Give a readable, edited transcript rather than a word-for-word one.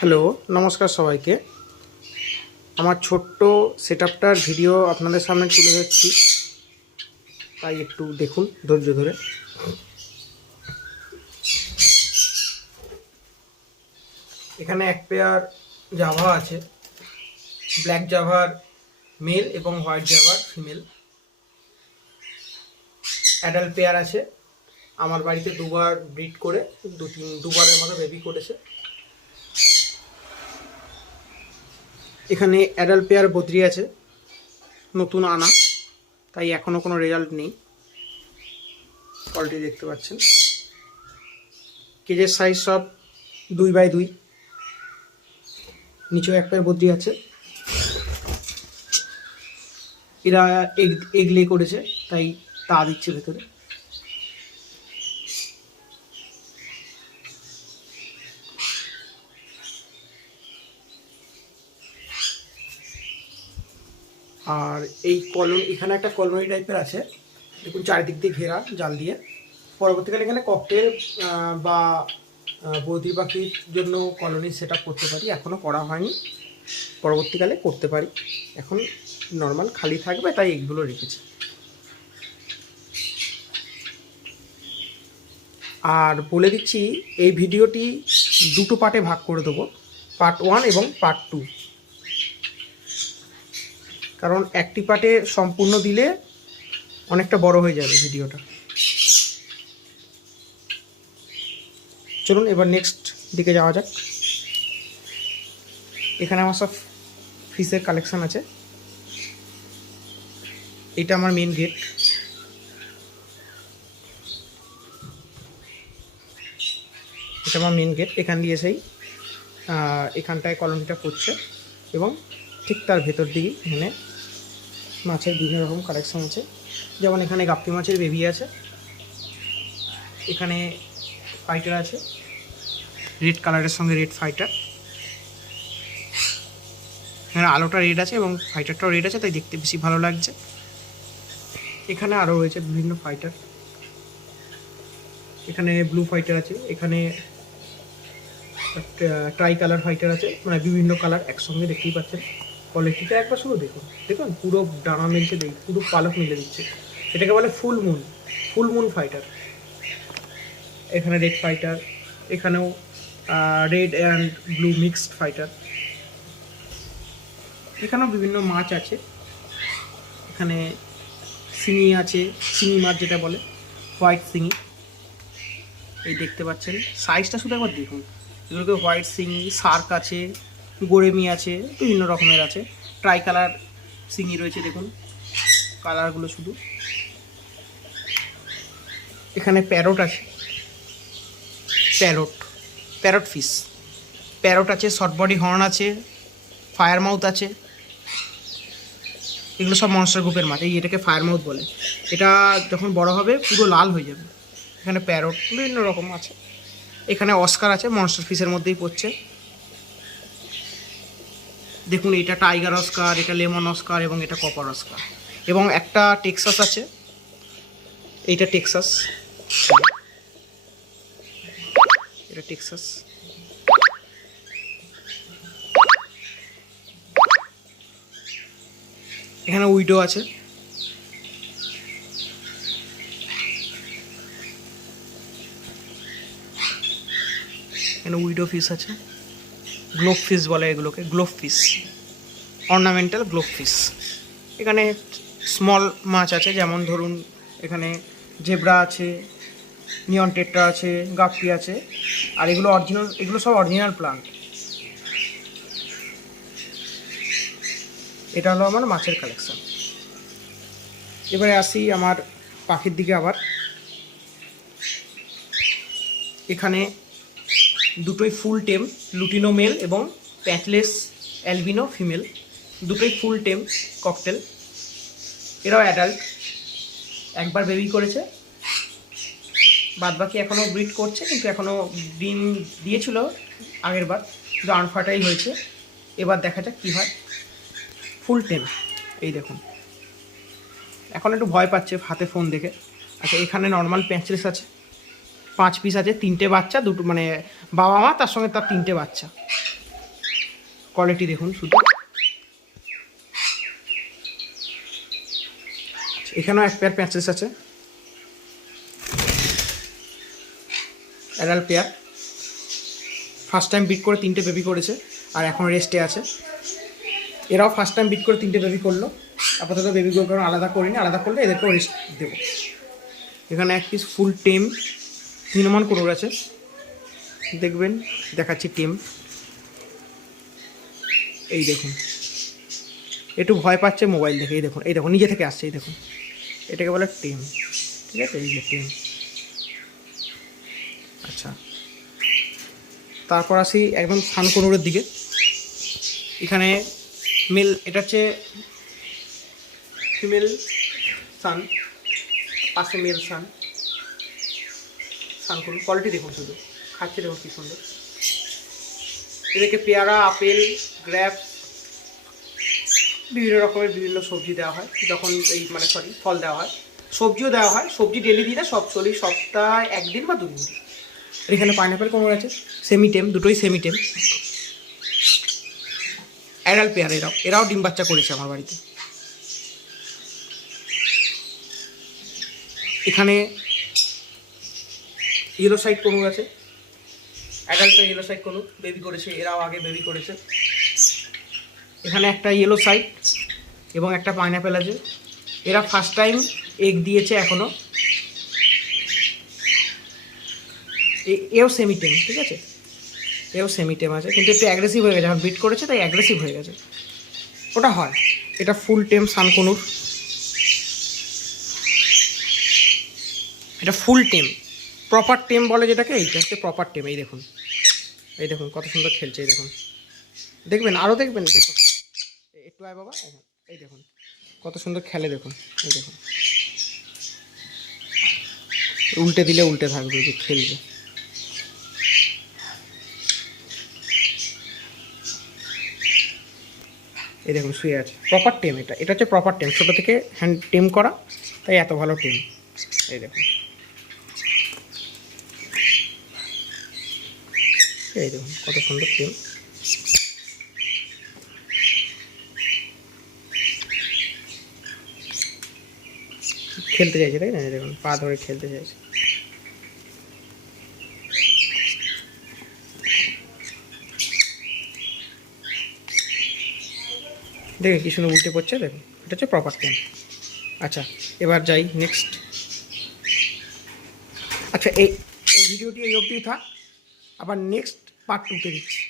Hello, নমস্কার সবাইকে। আমার ছোট্ট সেটআপটার ভিডিও আপনাদের সামনে তুলে ধরছি, তাই একটু দেখুন ধৈর্য ধরে। এখানে এক পেয়ার জাভা আছে, ব্ল্যাক জাভার মেল এবং হোয়াইট জাভার ফিমেল। অ্যাডাল্ট পেয়ার আছে। আমার বাড়িতে দুবার ব্রিড করে দুবারের মতো বেবি করেছে। এখানে অ্যাডাল্ট পেয়ার বদ্রি আছে, নতুন আনা, তাই এখনও কোনো রেজাল্ট নেই। কোয়ালিটি দেখতে পাচ্ছেন। কেজের সাইজ সব 2x2। নিচেও এক পেয়ার বদ্রি আছে। এরা এগ লে করেছে, তাই তা দিচ্ছে ভেতরে। আর এই এখানে একটা কলোনি টাইপের আছে, দেখুন চারিদিক দিয়ে ঘেরা জাল দিয়ে। পরবর্তীকালে এখানে ককটেল বা বদ্রি পাখির জন্য কলোনি সেট আপ করতে পারি, এখনও করা হয়নি, পরবর্তীকালে করতে পারি। এখন নর্মাল খালি থাকবে, তাই এগুলো রেখেছি। আর বলে দিচ্ছি, এই ভিডিওটি দুটো পার্টে ভাগ করে দেবো, পার্ট 1 এবং পার্ট 2। কারণ একটি পার্টে সম্পূর্ণ দিলে অনেকটা বড় হয়ে যাবে ভিডিওটা। চলুন এবার নেক্সট দিকে যাওয়া যাক। এখানে আমার সব ফিশের কালেকশান আছে। এটা আমার মেন গেট। এটা আমার মেন গেট। এখান দিয়ে সেই এখানটায় কলোনিটা পড়ছে, এবং ঠিক তার ভেতর দিকে এখানে মাছের বিভিন্ন রকম কালেকশান আছে। যেমন এখানে গাপ্পি মাছের বেবি আছে, এখানে ফাইটার আছে, রেড কালারের সঙ্গে রেড ফাইটার। এখানে আলোটা রেড আছে এবং ফাইটারটাও রেড আছে, তাই দেখতে বেশি ভালো লাগছে। এখানে আরও রয়েছে বিভিন্ন ফাইটার। এখানে ব্লু ফাইটার আছে, এখানে ট্রাই কালার ফাইটার আছে, মানে বিভিন্ন কালার একসঙ্গে দেখতেই পাচ্ছেন। কোয়ালিটিটা একবার শুধু দেখুন, দেখুন পুরো ডানা মিলছে, পুরো পালক মিলে দিচ্ছে। এটাকে বলে ফুল মুন ফাইটার। এখানে রেড ফাইটার, এখানেও red and blue mixed fighter. এখানেও বিভিন্ন মাছ আছে। এখানে শিঙি আছে, শিঙি মাছ যেটা বলে, হোয়াইট শিঙি। এই দেখতে পাচ্ছেন, সাইজটা শুধু একবার দেখুন। এগুলোকে হোয়াইট শিঙি, শার্ক আছে, গোরেমি আছে, বিভিন্ন রকমের আছে। ট্রাই কালার শিঙি রয়েছে, দেখুন কালারগুলো শুধু। এখানে প্যারট আছে, প্যারট ফিশ। প্যারট আছে, শর্ট বডি হর্ন আছে, ফায়ার মাউথ আছে। এগুলো সব মনস্টার গ্রুপের মাছ। এটাকে ফায়ার মাউথ বলে। এটা যখন বড় হবে পুরো লাল হয়ে যাবে। এখানে প্যারট বিভিন্ন রকম আছে। এখানে অস্কার আছে, মনস্টার ফিশের মধ্যেই পড়ছে। দেখুন, এটা টাইগার অস্কার, এটা লেমন অস্কার এবং এটা কপার অস্কার। এবং একটা টেক্সাস আছে, এইটা টেক্সাস, এটা টেক্সাস। এখানে উইডো আছে। এখানে উইডো ফিশ আছে, গ্লোব ফিশ বলে এগুলোকে, globe fish, ornamental globe fish. এখানে স্মল মাছ আছে, যেমন ধরুন এখানে জেব্রা আছে, নিয়ন টেট্রা আছে, গাপ্পি আছে। আর এগুলো সব অরিজিনাল প্লান্ট। এটা হলো আমার মাছের কালেকশন। এবারে আসি আমার পাখির দিকে। আবার এখানে দুটোই ফুল টেম, লুটিনো মেল এবং প্যাচলেস অ্যালবিনো ফিমেল, দুটোই ফুল টেম ককটেল। এরাও অ্যাডাল্ট, একবার বেবি করেছে, বাদবাকি এখনও ব্রিড করছে, কিন্তু এখনও ডিম দিয়েছিল আগের বার, কিন্তু আনফার্টাইল হয়েছে। এবার দেখা যাক কী হয়। ফুল টেম, এই দেখুন। এখন একটু ভয় পাচ্ছে হাতে ফোন দেখে। আচ্ছা, এখানে নর্মাল প্যাচলেস আছে, 5 পিস আছে, 3টে বাচ্চা, দুটো মানে বাবা মা, তার সঙ্গে তার 3টে বাচ্চা। কোয়ালিটি দেখুন শুধু। এখানেও এক পেয়ার প্যাচেস আছে, adult pair. First time beat করে 3টে বেবি করেছে, আর এখন রেস্টে আছে। এরাও ফার্স্ট টাইম বিট করে 3টে বেবি করলো। আপাতত বেবিগুলো কারণ আলাদা করিনি, আলাদা করলে এদেরকেও রেস্ট দেবো। এখানে এক পিস ফুল টেম সিনামন কোনোর আছে, দেখবেন, দেখাচ্ছি টেম। এই দেখুন, একটু ভয় পাচ্ছে মোবাইল দেখে। এই দেখুন, এই দেখুন নিজে থেকে আসছে, এই দেখুন, এটাকে বলে টেম, ঠিক আছে, এই যে টেম। আচ্ছা, তারপর আসি একদম সানকনুরের দিকে। এখানে মেল, এটা হচ্ছে ফিমেল সান, পাশে মেল সান। সানকুন কোয়ালিটি দেখুন শুধু, খাচ্ছে দেখুন কী সুন্দর। এদেরকে পেয়ারা, আপেল, গ্র্যাপ, বিভিন্ন রকমের বিভিন্ন সবজি দেওয়া হয় যখন এই ফল দেওয়া হয়। সবজিও দেওয়া হয়, সবজি ডেলি দিই না, সপ্তাহে 1 দিন বা 2 দিন। আর এখানে পাইনাপেল কোমর আছে, সেমিটেম, দুটোই সেমিটেম, অ্যাডাল্ট পেয়ার। এরাও ডিম বাচ্চা করেছে আমার বাড়িতে। এখানে ইয়েলো সাইড কোমর আছে, অ্যাডাল্ট পেয়ার ইয়েলো সাইড কোমর বেবি করেছে, এরাও আগে বেবি করেছে। এখানে একটা ইয়েলো সাইড এবং একটা পাইনাপেল আছে। এরা ফার্স্ট টাইম এগ দিয়েছে এখনও। এও সেমিটেম, ঠিক আছে, এও সেমিটেম আছে, কিন্তু একটু অ্যাগ্রেসিভ হয়ে গেছে, এখন বিট করেছে তাই অ্যাগ্রেসিভ হয়ে গেছে। ওটা হয়, এটা ফুল টেম সানকনুর, এটা ফুল টেম, প্রপার টেম বলে যেটাকে, এইটা হচ্ছে প্রপার টেম। এই দেখুন, এই দেখুন কত সুন্দর খেলছে, এই দেখুন, দেখবেন আরও দেখবেন, দেখুন একটু আয় বাবা, এই দেখুন কত সুন্দর খেলে, দেখুন, এই দেখুন, উল্টে দিলে উল্টে থাকবে, যে খেলবে। এই দেখুন শুয়ে আছে, প্রপার টেম। এটা হচ্ছে প্রপার টেম, ছোটো থেকে হ্যান্ড টেম করা, তাই এত ভালো টেম। এই দেখুন, এই দেখুন কত সুন্দর টেম। খেলতে চাইছে, তাই না, দেখুন পা ধরে খেলতে চাইছে। দেখে কি সুন্দর উল্টে পড়ছে, দেখুন, এটা হচ্ছে প্রপার টেম। আচ্ছা, এবার যাই নেক্সট। আচ্ছা, এই ভিডিওটি এই অবধি থাক, আবার নেক্সট পার্ট 2তে দিচ্ছি।